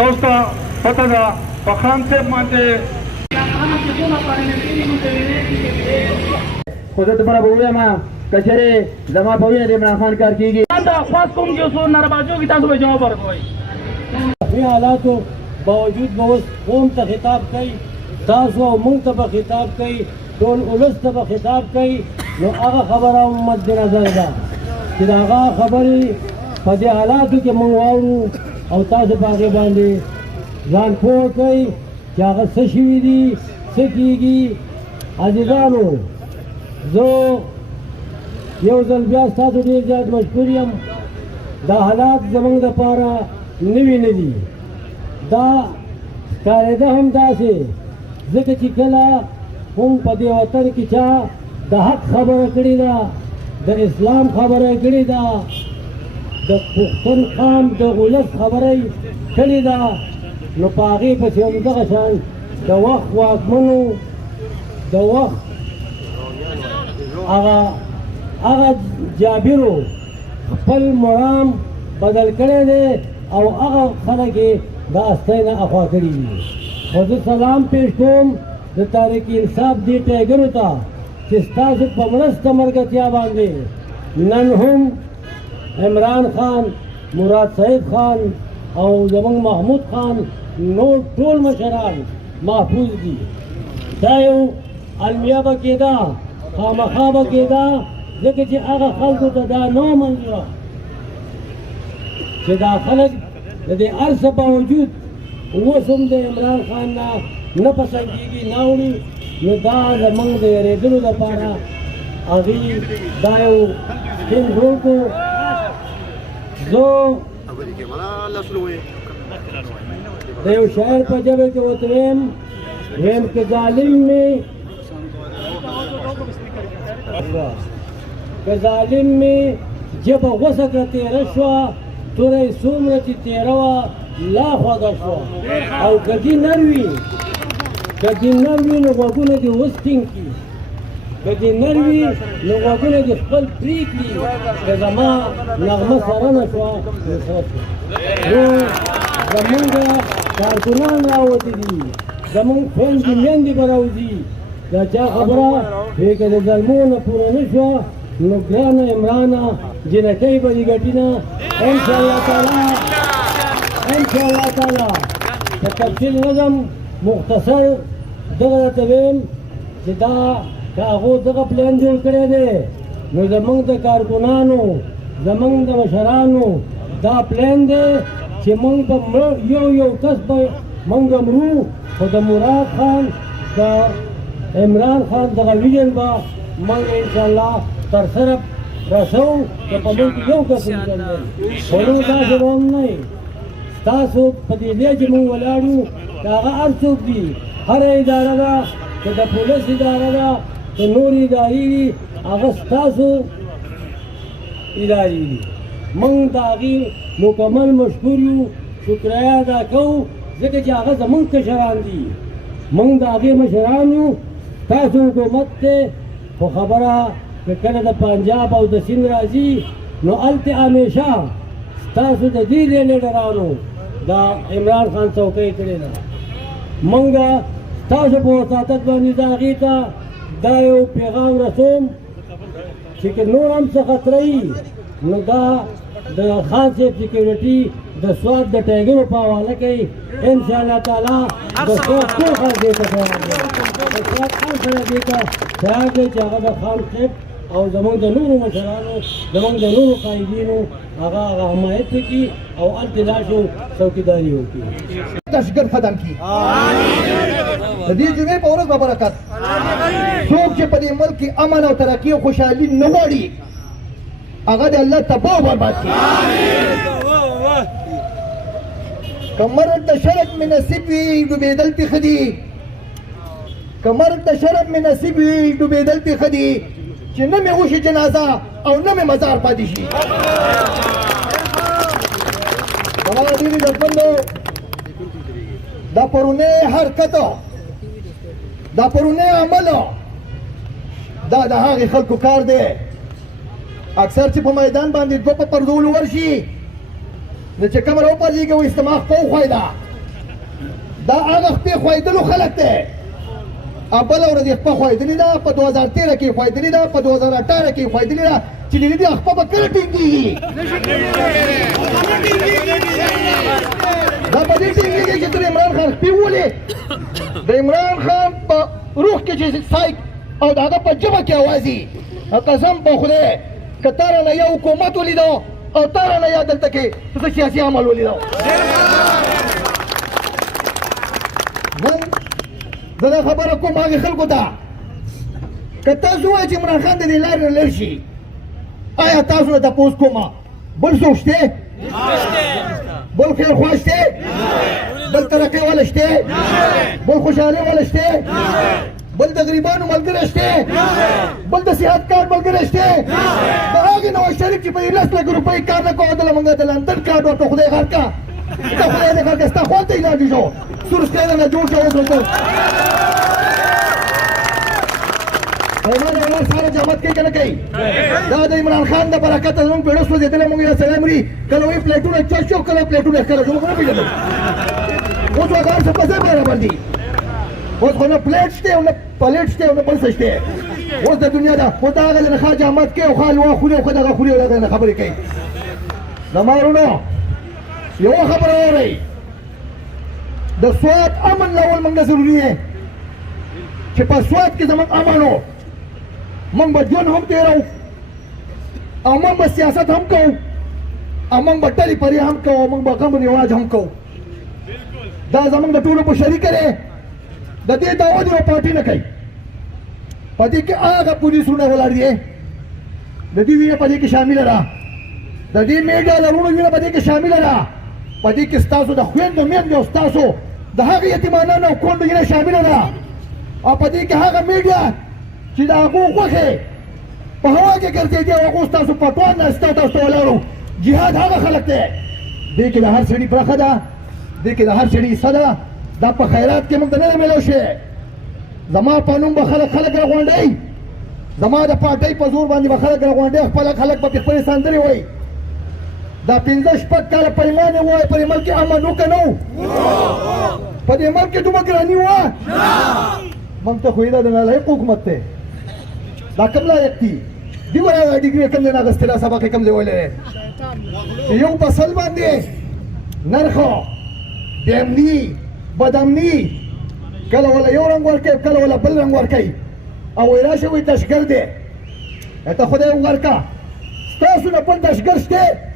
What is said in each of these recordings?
تاسو ته پته ده په خان صاحب باندې خو زه دومره به ووایم که چېرې زما په وینه د عمران خان کار کېږي دا خواست کوم چې اوس ناربازو کې تاسو به جواب ورکوئ. دې حالاتو باوجود به اوس قوم ته خطاب کوي، تاسو او موږ ته به خطاب کوي، ټول اولس ته به خطاب کوي. نو هغه خبره هم مد نظر ده چې د هغه خبرې په دې حالاتو کې موږ واورو او تاسو په هغې باندې ځان پوه کوئ چې هغه څه شوي دي، څه کېږي. عزیزانو، زه یو ځل بیا ستاسو ډېر زیات مشکور یم. دا حالات زموږ دپاره نوي نه دي، دا ښکارېده هم داسې ځکه چې کله هم په دې وطن کې چا د حق خبره کړې ده، د اسلام خبره کړې ده، د پښتون قام د ولس خبره کړې ده، نو په هغې پسې همدغه شان د وخت واکمنو د وخت هغه جابرو خپل مرام بدل کړی دی او هغه خلک یې د استۍ نه اخوا کړي دي. خو زه سلام پیش کوم د تحریک انصاف دې ټایګرو ته چې ستاسو په مرسته ملګرتیا باندې نن هم عمران خان، مراد سعید خان او زموږ محمود خان نور ټول مشران محفوظ دي. دا یو المیه به کېده، خامخا به کېده، ځکه چې هغه خلکو ته دا نه منظوره چې دا خلک د دې هر څه باوجود اوس هم د عمران خان نه پسندېږي، نه وړي. نو دا زموږ د یېرېدلو لپاره هغوی دا یو ټیم جوړ کړو. زه د یو شاعر په ژبه کې ورته ویم که ظالم مې ژبه غوڅه کړه تېره شوه، توره یې څومره چې تېره وه لا خوږه شوه. او که دې نر وي نو غوږونه دې اوس ټینګ کړي، که دې نر وي نو غوږونه دې خپل پرې کړي. که زما نغمه سره نه شوه نو سره شوه. نو زمونږ کارکونان راوتي دي، زمونږ خویندې میندې به راوځي. دا چا خبره وایي که د زلمو نه پوره نه شوه نو ګرانه عمرانه جنکۍ به دې ګټي نه. انشاءالله تعالی په تفصیل نظم مختصر دغه راته ویم چې دا که هغو دغه پلان جوړ کړی دی نو زمونږ د کارکونانو، زمونږ د مشرانو دا پلان دی چې موږ به یو کس به موږ مرو، خو د مراد خان د عمران خان دغه ویژن به موږ انشاءالله تر سره رسو چې په موږ کې یو کس انجن دی. خو نو داسې به هم نه وي. ستاسو په دې ځای چې موږ ولاړ یو که هغه هر څوک دي، هره اداره ده، که د پولیس اداره ده، که نورې ادارې دي، هغه ستاسو ادارې دي. موږ د هغې مکمل مشکور یو، شکریه ادا کوو ځکه چې هغه زموږ کشران دي، موږ د هغې مشران یو. ستاسو حکومت دی، خو خبره که کله د پنجاب او د سیند راځي نو هلته همیشه ستاسو د دې لیډرانو د عمران خان څوکۍ کړې ده. موږ ستاسو په وساطت باندې د هغې ته دا یو پیغام رسوم چې که نور هم څه خطره وي نو دا د خان صاحب سیکیورټي د سوات د ټایګرو په حواله کوي. انشاءالله تعالی د سوات ټول خلک دې ته تیار دي، د سوات ټول خلک دې ته تیار دي چې هغه د خان صاحب او زموږ د نورو مشرانو، زموږ د نورو قایدینو هغه حمایت وکړي او هلته لاړ شو څوکیداري وکړي. دهشتګرد ختم کړي. د دې جمعې په ورځ به برکت. څوک چې په دې ملک کې امن او ترقي او خوشحالي نه غواړي هغه د الله تباه او برباد کړي. که مرګ د شرف مې نصیب وي ډوبېدل پې ښه دي، که مرګ د شرف مې نصیب وي ډوبېدل پې ښه دي، چې نه مې وشي جنازه او نه مې مزار پاتې شي. زما ډېرې عزتمندو، دا پرونی حرکت، دا پرونی عمل دا د هغې خلکو کار دی. اکثر چې په میدان باندې دوه په پرزولو ورشي نو چې کومه راوپرځېږي وایي زما خپه وخوی ده دا هغه خپې خوایدلو خلک دی بله ورځ یې خپه خوایدلې ده په 2013 کې خوایدلې ده په 2018 کې خوایدلې ده چې د دې خپه به کله ټینګېږي دا په دې ټینګېږي چې تر عمران خان خپې ولې د عمران خان په روح کې چې سایک او د هغه په ژبه کې اوازي قسم په خدای که تا رانه یا حکومت ولیدو او تا رانه یا دلته کې څه سیاسي عمل ولیدو نن زه دا خبره کوم هغې خلکو ته که تاسو وایئ چې عمران خان د دې لارې نه لر شي آیا تاسو نه تپوس کومه بل څوک شته بل خیرخوا شته بل ترقۍ والا شته بل خوشحالۍ والا شته بل د غریبانو ملګری شته بل د صحت کارت ملګری شته د هغې نواز شریف چې په 10 لک روپۍ کار نه کوه دله موږ د لندن کارت ورته خدای غر کا ته خدای دې غر کا ستا خوا ته یې لاندې شو سور سکای نه جوړ شو اوس ورته ایمان الله سره جامت کوي که نه کوي دا د عمران خان د برکته زموږ پیړه سوځېدلی موږ یې سلام وړي کله وایي پلیټونه چش شو کله پلیټونه ښکاره شو موږ نه پېژنو اوس هغه هر څه په ځای برابر دي اوس خو نه پلیټ شته او نه پلیټ شته او نه بل څه شته اوس د دنیا ده اوس د هغه نه ښه جامت کوي او ښه حلوا خوري او ښه دغه خوري او دغه نه خبرې کوي زما وروڼو یوه خبره واورئ د سوات امن لاول موږ نه ضروري دی چې په سوات کې زموږ امن و موږ به ژوند هم تېرو او موږ به سیاست هم کوو او موږ به ټلې پرې هم کوو او موږ به غم رواج هم کوو دا زموږ د ټولو په شریکه دی د دې دعوه د یو پارټي نه کوي په دې کې هغه پولیسونه ولاړ دي د دې وینه په دې کې شامله ده د دې میډیا لرونو وینه په دې کې شامله ده په دې کې ستاسو د خویندو میندې او ستاسو د هغې یتیمانانو او کونډو وینه شامله ده او په دې کې هغه میډیا چې د هغو غوښې په هوا کې ګرځېدي او هغو ستاسو پټوان نسته تاسو ته ولاړو جهاد هغه خلک دی دې کې د هر سړي برخه ده دې کې د هر سړي حصه ده دا په خیرات کې موږ ته نه دی میلاو شوی زما په نوم به خلک راغونډوي زما د پارټۍ په زور باندې به خلک راغونډوي خپل خلک به پې خپلې سندرې وایي دا 15-16 کاله پریمان یې ووایي په دې ملک کې امن و که نه و په دې ملک کې ډیموکراني وه موږ ته خو یې دا د نالایق حکومت دی دا کوم لایق دي دي وایه ډګري کوم دی نه اخېستلی سبق یې کوم دی ویلی دی چې یو فصل باندې نرخه بې امني بدامني کله ولا یو رنګ ورکوي کله ولا بل رنګ ورکوي او وایي راشه وایي دشګر دی ته خدای وورکه ستاسو نه بل دشګر شته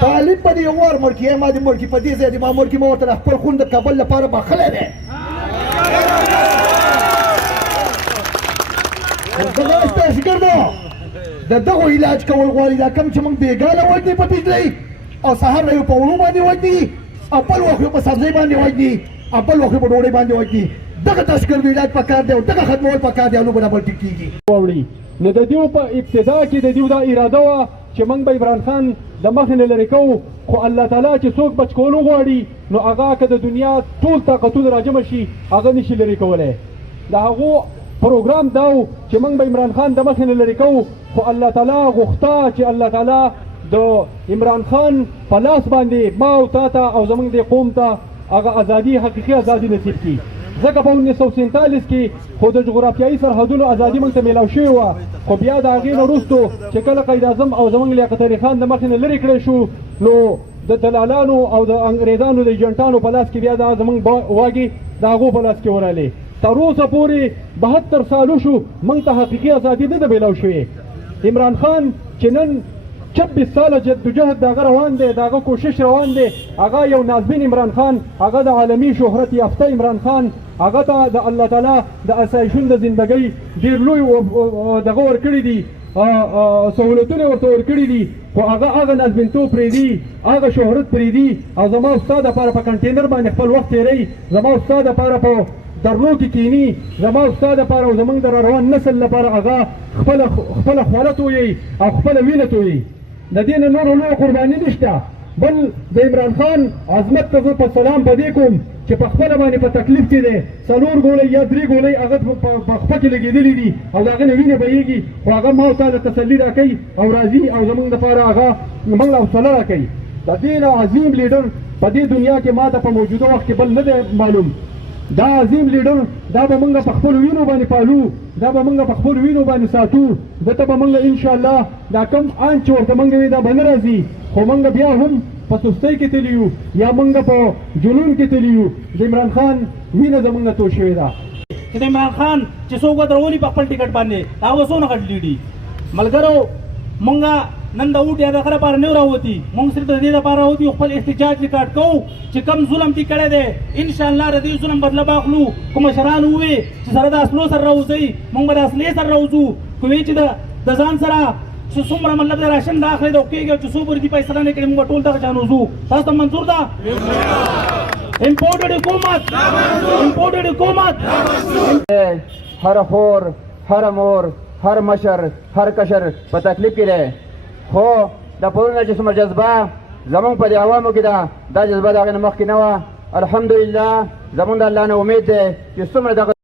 طالب په دې یو وار مړ کړي ما دې مړ کړي په دې ځای دې ما مړ کړي ما ورته خپل خون د کابل لپاره بخلی دی دغه دشګر ده د دغو علاج کول غواړي دا کوم چې موږ بېګانه وژني په بجلۍ او سهار نه یو په وړو باندې وژني او بل وخت یو په سبزۍ باندې وژني او بل وخت یو په ډوډۍ باندې وژني دغه تشکر د علاج پکار دی او دغه ختمول پکار دی او لوبه ډبل ټیک کېږي واوړي نو د دې په ابتدا کې د دې دا اراده وه چې موږ به عمران خان د مخې نه لرې کوو خو الله تعالی چې څوک بچ کولو غواړي نو هغه که د دنیا ټول طاقتونه راجمع شي هغه نشي لرې کولی د هغو پروګرام دا و چې موږ به عمران خان د مخې نه لرې کوو خو الله تعالی غوښته چې الله تعالی د عمران خان په لاس باندې ما او تا ته او زموږ دې قوم ته هغه ازادي حقیقي ازادي نصیب کړي ځکه په 1947 کې خو د جغرافیایي سرحدونو ازادي موږ ته میلاو شوې وه خو بیا د هغې نه وروستو چې کله قید اعظم او زموږ لیاقت علي خان د مخې نه لرې کړی شو نو د دلالانو او د انګریزانو د ایجنټانو په لاس کې بیا دا زموږ واګې د هغو په لاس کې ورغلې تر اوسه پورې 72 سالو شو موږ ته حقیقي ازادي نه ده میلاو شوې عمران خان چې نن 26 ساله جدوجهد دغه روان دی دغه کوشش روان دی هغه یو نازبین عمران خان هغه د عالمي شهرت یافته عمران خان هغه ته د الله تعالی د اسایشون د زندګۍ ډېر لوی دغه ورکړي دي سهولتونه ورته ورکړي دي خو هغه نازبینتوب پرېږدي هغه شهرت پرېږدي او زما ستا دپاره په کنټینر باندې خپل وخت تېروي زما ستا دپاره په درنو کې کینی زما ستا دپاره او زموږ د روان نسل لپاره هغه خپله خوله تویي او خپله وینه تویي د دې نه نورو لویه قرباني نشته بل د عمران خان عظمت ته زه په سلام په دې کوم چې په خپله باندې په تکلیف کې دی 4 ګولۍ یا 3 ګولۍ هغه په خپه کې لګېدلي دي او د هغې نه وینې بهیږي خو هغه ما او تا ته تسلي راکوي او راځي او زموږ دپاره هغه موږ له حوصله راکوي د دې نه عظیم لیډر په دې دنیا کې ما ته په موجوده وخت کې بل نه دی معلوم. دا عظیم لیډر دا به موږ په خپلو وینو باندې پالو، دا به موږ په خپلو وینو باندې ساتو. دته به موږ انشاءالله دا کم آن چې ورته موږ وي دا به نه راځي، خو موږ بیا هم په سستۍ کې تللي یو یا موږ په جنون کې تللي یو. د عمران خان وینه زموږ توی شوې ده. چې د عمران خان چې څوک ودرولي په خپل ټکټ باندې هغه څونه غټ لیډي ملګرو. مونږه نن د اوټ یا د غره لپاره نه راوتی، مونږ صرف د دې لپاره راوتی خپل احتجاج ریکارډ کوو چې کم ظلم دې کړی دی. انشاءالله د دې ظلم بدله به اخلو. که مشران ووایي چې سره د اصلو سره راوځئ، مونږ به د اصلې سره راوځو. که وایي چې د ځان سره چې څومره مطلب د راشن دا اخلي د کېږي چې څو پورې دې فیصله نه کړي، مونږ ټول دغه شان وځو. تاسو ته منظور ده؟ امپورټډ حکومت، امپورټډ حکومت. هر خور، هر مور، هر مشر، هر کشر په تکلیف کې دی، خو د پرونه چې څومره جذبه زمونږ په دې عوامو کې ده، دا جذبه د هغې نه مخکې نه وه. الحمدلله زمونږ د الله نه امید دی چې څومره دغه